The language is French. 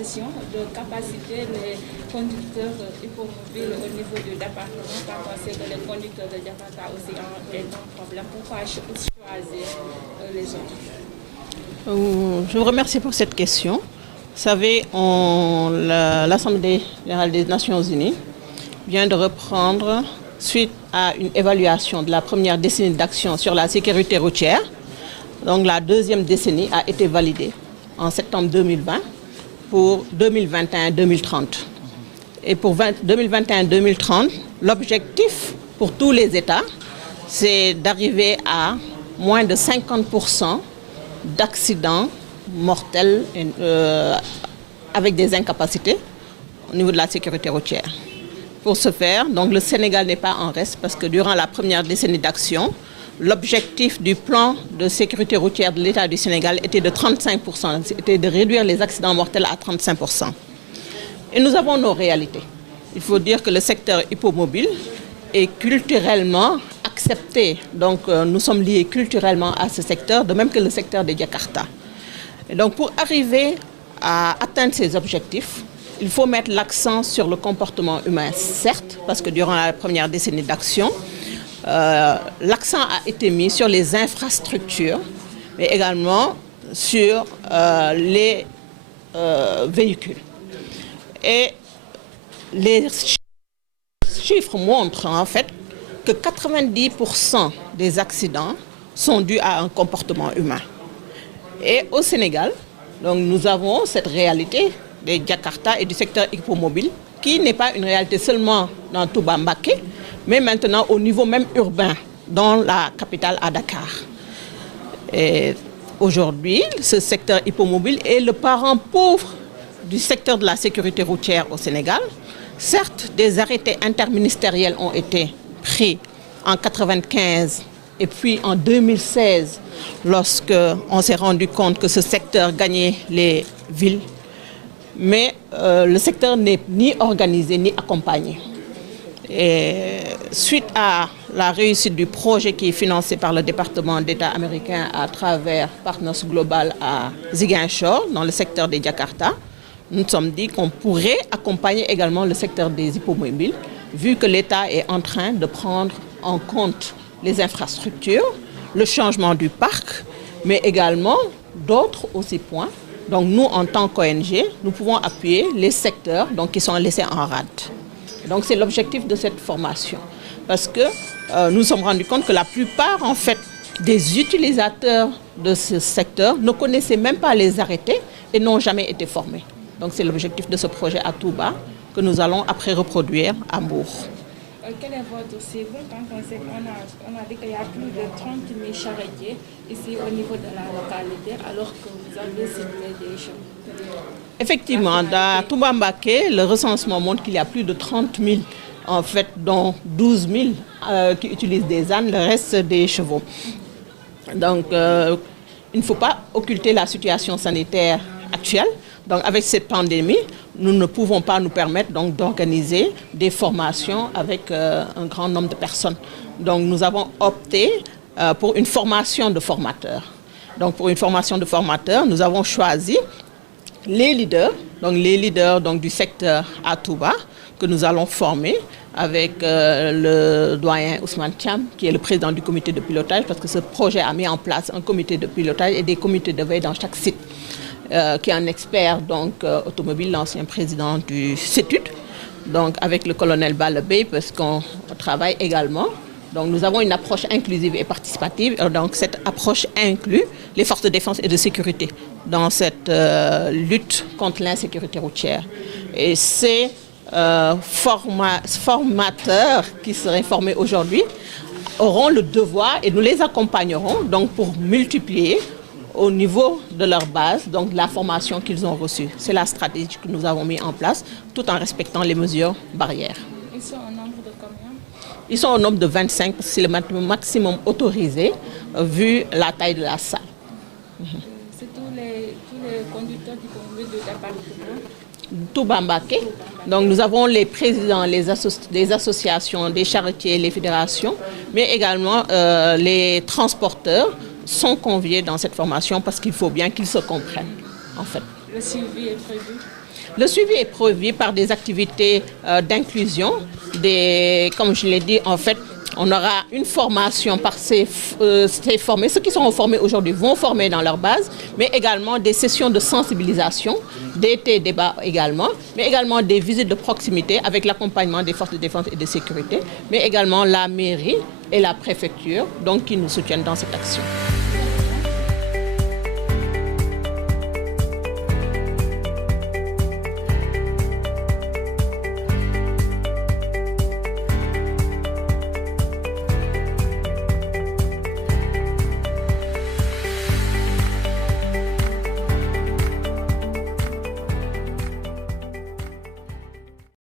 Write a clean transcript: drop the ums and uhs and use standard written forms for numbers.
formation de capaciter les conducteurs hippomobiles au niveau du département, quand on sait que les conducteurs de Jakarta aussi ont des problèmes. Pourquoi choisir les autres? Je vous remercie pour cette question. Vous savez, l'Assemblée générale des Nations Unies vient de reprendre, suite à une évaluation de la première décennie d'action sur la sécurité routière, donc la deuxième décennie a été validée en septembre 2020 pour 2021-2030. Et pour 2021-2030, l'objectif pour tous les États, c'est d'arriver à moins de 50% d'accidents mortels avec des incapacités au niveau de la sécurité routière. Pour ce faire, donc le Sénégal n'est pas en reste parce que durant la première décennie d'action, l'objectif du plan de sécurité routière de l'État du Sénégal était de 35%, c'était de réduire les accidents mortels à 35%. Et nous avons nos réalités. Il faut dire que le secteur hippomobile est culturellement accepté. Donc nous sommes liés culturellement à ce secteur, de même que le secteur de Jakarta. Et donc pour arriver à atteindre ces objectifs, il faut mettre l'accent sur le comportement humain, certes, parce que durant la première décennie d'action, l'accent a été mis sur les infrastructures, mais également sur les véhicules. Et les chiffres montrent en fait que 90% des accidents sont dus à un comportement humain. Et au Sénégal, donc, nous avons cette réalité des Jakarta et du secteur hippomobile qui n'est pas une réalité seulement dans Touba Mbaké, mais maintenant au niveau même urbain, dans la capitale à Dakar. Et aujourd'hui, ce secteur hippomobile est le parent pauvre du secteur de la sécurité routière au Sénégal. Certes, des arrêtés interministériels ont été pris en 1995 et puis en 2016, lorsqu'on s'est rendu compte que ce secteur gagnait les villes. Mais le secteur n'est ni organisé ni accompagné. Et suite à la réussite du projet qui est financé par le département d'État américain à travers Partners Global à Ziguinchor, dans le secteur des Jakarta, nous nous sommes dit qu'on pourrait accompagner également le secteur des hippomobiles, vu que l'État est en train de prendre en compte les infrastructures, le changement du parc, mais également d'autres aussi points. Donc nous, en tant qu'ONG, nous pouvons appuyer les secteurs donc, qui sont laissés en rade. Donc c'est l'objectif de cette formation. Parce que nous nous sommes rendus compte que la plupart en fait, des utilisateurs de ce secteur ne connaissaient même pas les arrêtés et n'ont jamais été formés. Donc c'est l'objectif de ce projet à Touba que nous allons après reproduire à Mbour. Quel est votre cible quand on sait qu'on a dit qu'il y a plus de 30 000 charretiers ici au niveau de la localité alors que vous avez ciblé des gens? Effectivement, à Touba Mbaké, le recensement montre qu'il y a plus de 30 000, en fait, dont 12 000 qui utilisent des ânes, le reste des chevaux. Donc, il ne faut pas occulter la situation sanitaire actuelle. Donc, avec cette pandémie, nous ne pouvons pas nous permettre d'organiser des formations avec un grand nombre de personnes. Donc, nous avons opté pour une formation de formateurs. Donc, pour une formation de formateurs, nous avons choisi les leaders du secteur à Touba, que nous allons former avec le doyen Ousmane Thiam, qui est le président du comité de pilotage, parce que ce projet a mis en place un comité de pilotage et des comités de veille dans chaque site. Qui est un expert automobile, l'ancien président du CETUD, donc avec le colonel Balabé, parce qu'on travaille également. Donc nous avons une approche inclusive et participative. Donc cette approche inclut les forces de défense et de sécurité dans cette lutte contre l'insécurité routière. Et ces formateurs qui seraient formés aujourd'hui auront le devoir, et nous les accompagnerons donc pour multiplier au niveau de leur base, donc la formation qu'ils ont reçue. C'est la stratégie que nous avons mis en place, tout en respectant les mesures barrières. Ils sont au nombre de combien? Ils sont au nombre de 25, parce que c'est le maximum autorisé, vu la taille de la salle. C'est tous les conducteurs du département? Touba Mbaké. Donc nous avons les présidents des associations, des charretiers, les fédérations, mais également les transporteurs sont conviés dans cette formation parce qu'il faut bien qu'ils se comprennent, en fait. Le suivi est prévu? Le suivi est prévu par des activités d'inclusion. Comme je l'ai dit, en fait, on aura une formation par ces formés. Ceux qui seront formés aujourd'hui vont former dans leur base, mais également des sessions de sensibilisation, des débats également, mais également des visites de proximité avec l'accompagnement des forces de défense et de sécurité, mais également la mairie et la préfecture, donc qui nous soutiennent dans cette action.